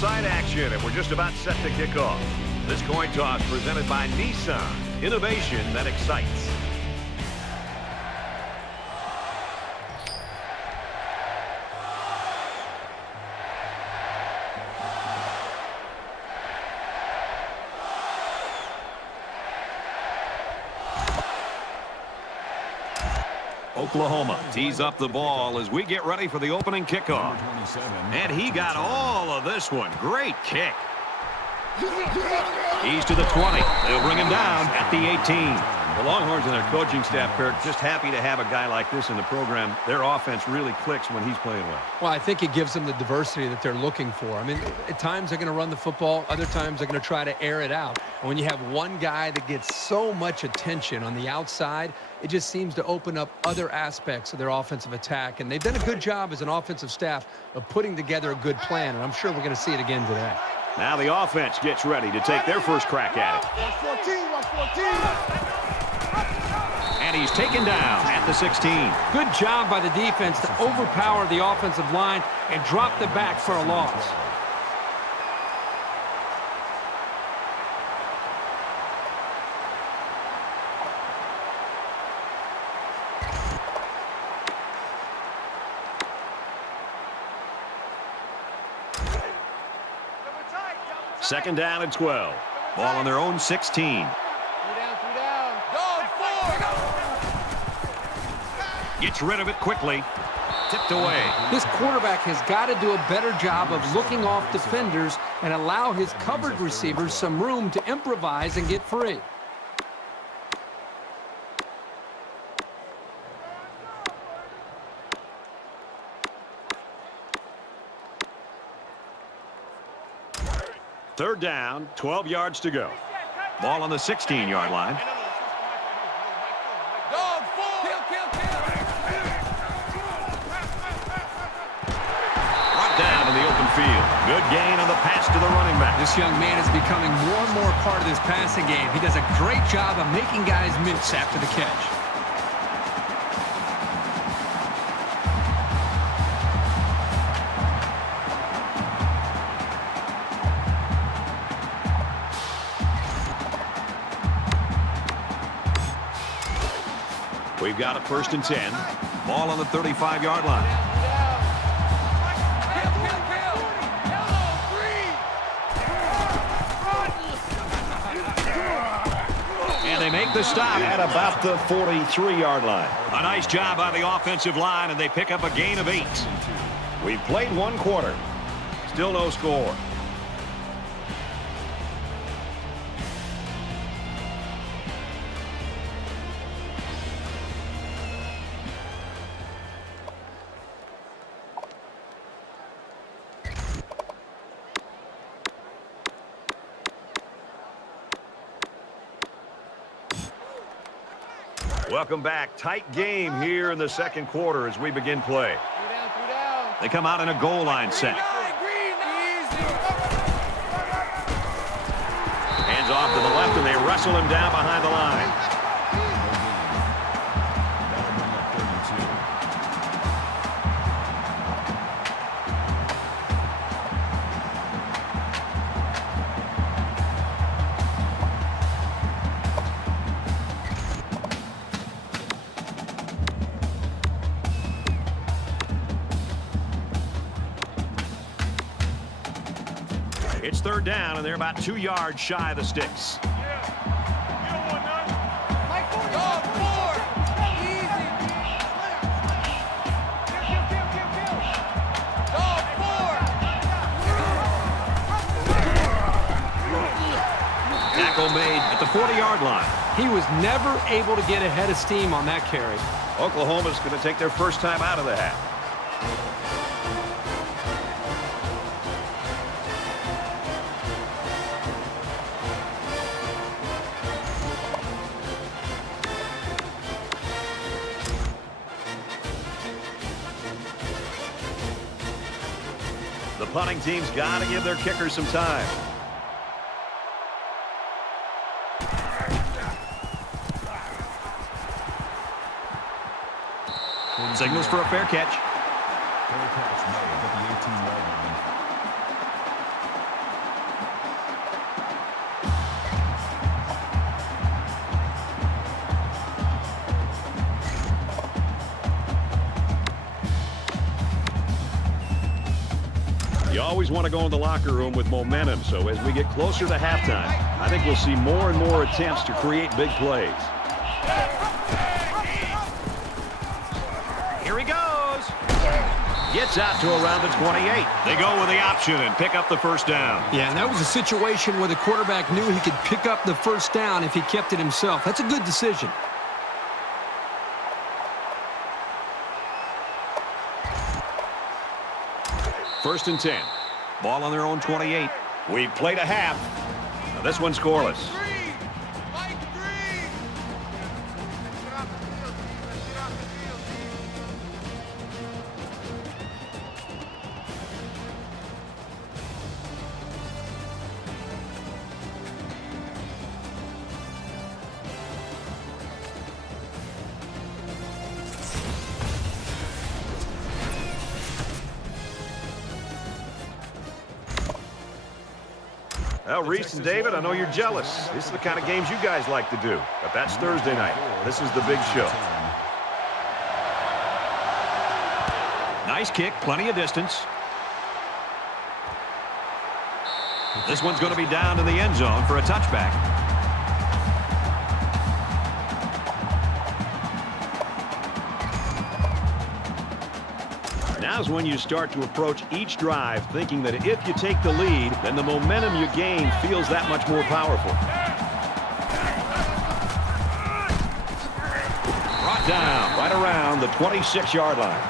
side action, and we're just about set to kick off. This coin toss presented by Nissan. Innovation that excites. Oklahoma tees up the ball as we get ready for the opening kickoff. And he got all of this one. Great kick. He's to the 20. They'll bring him down at the 18. The Longhorns and their coaching staff, Kirk, just happy to have a guy like this in the program. Their offense really clicks when he's playing well. Well, I think it gives them the diversity that they're looking for. I mean, at times they're going to run the football. Other times they're going to try to air it out. And when you have one guy that gets so much attention on the outside, it just seems to open up other aspects of their offensive attack. And they've done a good job as an offensive staff of putting together a good plan. And I'm sure we're going to see it again today. Now the offense gets ready to take their first crack at it. 114. And he's taken down at the 16. Good job by the defense to overpower the offensive line and drop the back for a loss. Second down and 12. Ball on their own 16. Gets rid of it quickly. Tipped away. This quarterback has got to do a better job of looking off defenders and allow his covered receivers some room to improvise and get free. Third down, 12 yards to go. Ball on the 16-yard line. Brought down in the open field. Good gain on the pass to the running back. This young man is becoming more and more part of this passing game. He does a great job of making guys miss after the catch. We've got a first and 10. Ball on the 35-yard line. And they make the stop at about the 43-yard line. A nice job by the offensive line, and they pick up a gain of 8. We've played one quarter. Still no score. Welcome back. Tight game here in the second quarter as we begin play. They come out in a goal line set. Hands off to the left, and they wrestle him down behind the line. It's third down, and they're about 2 yards shy of the sticks. Tackle made at the 40-yard line. He was never able to get ahead of steam on that carry. Oklahoma's going to take their first time out of the half. The punting team's got to give their kickers some time. Signals for a fair catch. always want to go in the locker room with momentum, so as we get closer to halftime, I think we'll see more and more attempts to create big plays. Here he goes. Gets out to around the 28. They go with the option and pick up the first down. Yeah, and that was a situation where the quarterback knew he could pick up the first down if he kept it himself. That's a good decision. First and 10. Ball on their own 28. We've played a half. Now this one's scoreless. Well, Reese and David, I know you're jealous. This is the kind of games you guys like to do. But that's Thursday night. This is the big show. Nice kick, plenty of distance. This one's going to be down to the end zone for a touchback. Now's when you start to approach each drive thinking that if you take the lead, then the momentum you gain feels that much more powerful. Brought down right around the 26-yard line.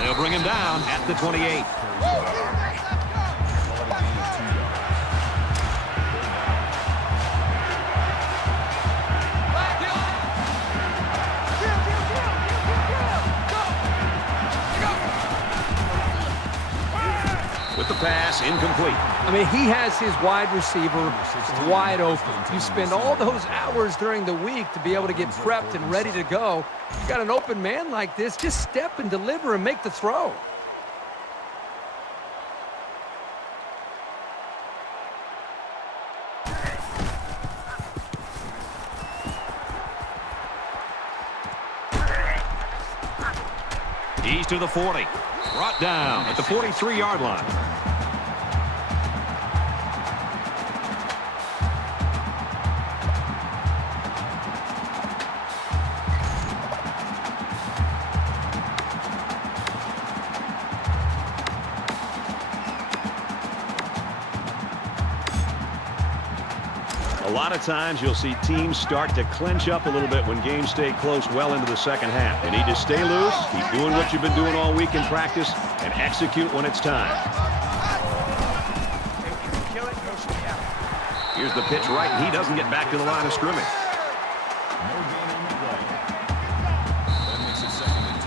They'll bring him down at the 28. Pass incomplete. I mean, he has his wide receiver wide open. You spend all those hours during the week to be able to get prepped and ready to go. You got an open man like this, just step and deliver and make the throw. He's to the 40. Brought down at the 43-yard line. A lot of times you'll see teams start to clench up a little bit when games stay close well into the second half. You need to stay loose, keep doing what you've been doing all week in practice, and execute when it's time. Here's the pitch right, and he doesn't get back to the line of scrimmage. No gain on the play. That makes it 2nd and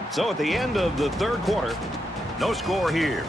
10. So at the end of the third quarter, no score here.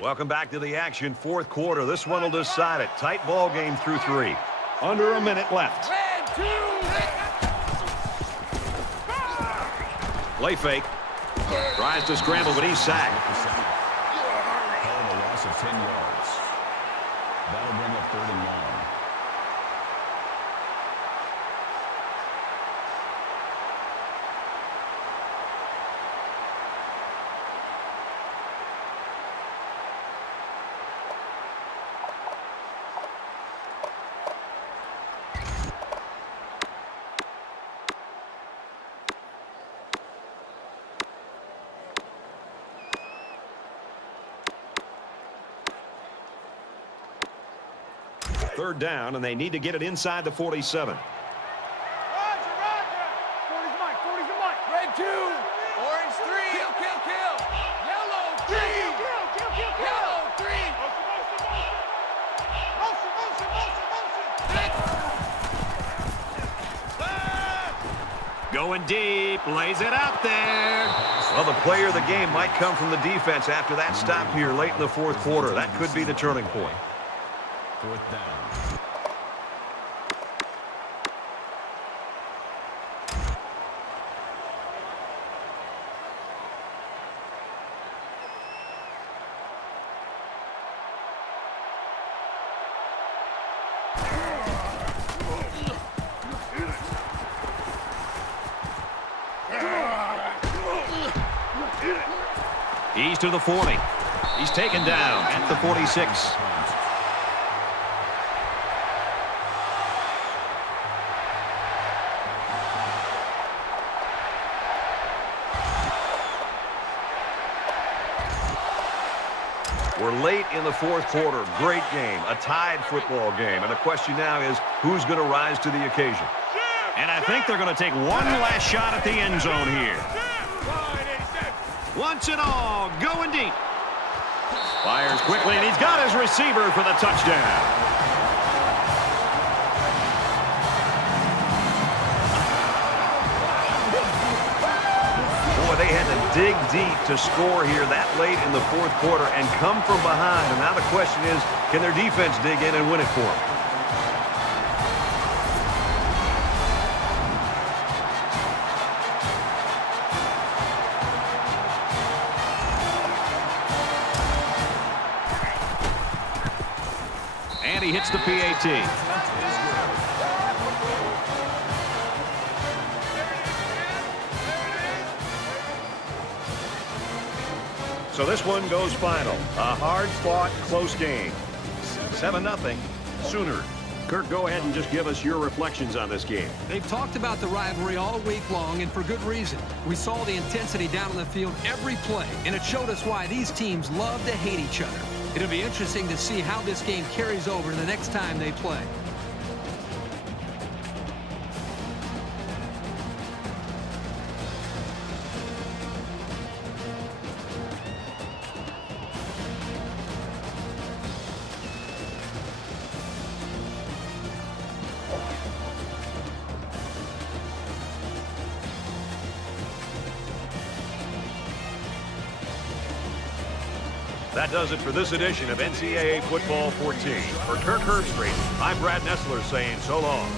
Welcome back to the action. Fourth quarter. This one will decide it. Tight ball game through 3. Under a minute left. Play fake. Tries to scramble, but he's sacked. Hell of a loss of 10 yards. That'll bring up 3rd and long. Third down, and they need to get it inside the 47. Roger, roger. 40's Mike, 40's the Mike. Red 2. Orange 3. Kill, kill, kill. Yellow 3. Kill, kill, kill, kill, kill. Going deep, lays it out there. Well, the player of the game might come from the defense after that stop here late in the fourth quarter. That could be the turning point. Fourth down. He's to the 40. He's taken down at the 46. We're late in the fourth quarter. Great game, a tied football game. And the question now is, who's going to rise to the occasion? And I think they're going to take one last shot at the end zone here. Wants it all, going deep. Fires quickly, and he's got his receiver for the touchdown. Boy, they had to dig deep to score here that late in the fourth quarter and come from behind. And now the question is, can their defense dig in and win it for them? And he hits the PAT. So this one goes final. A hard-fought, close game. 7-0, Sooners. Kirk, go ahead and just give us your reflections on this game. They've talked about the rivalry all week long, and for good reason. We saw the intensity down on the field every play, and it showed us why these teams love to hate each other. It'll be interesting to see how this game carries over the next time they play. That does it for this edition of NCAA Football 14. For Kirk Herbstreit, I'm Brad Nessler saying so long.